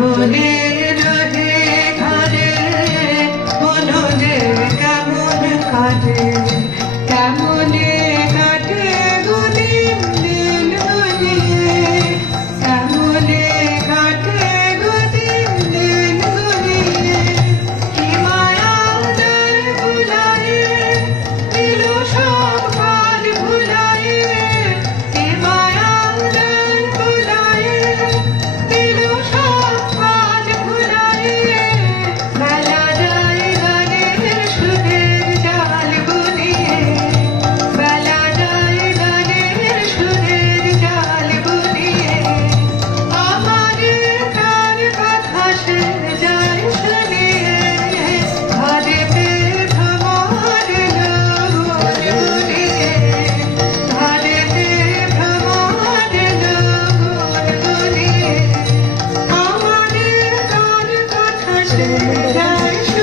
কেমনে 谁会？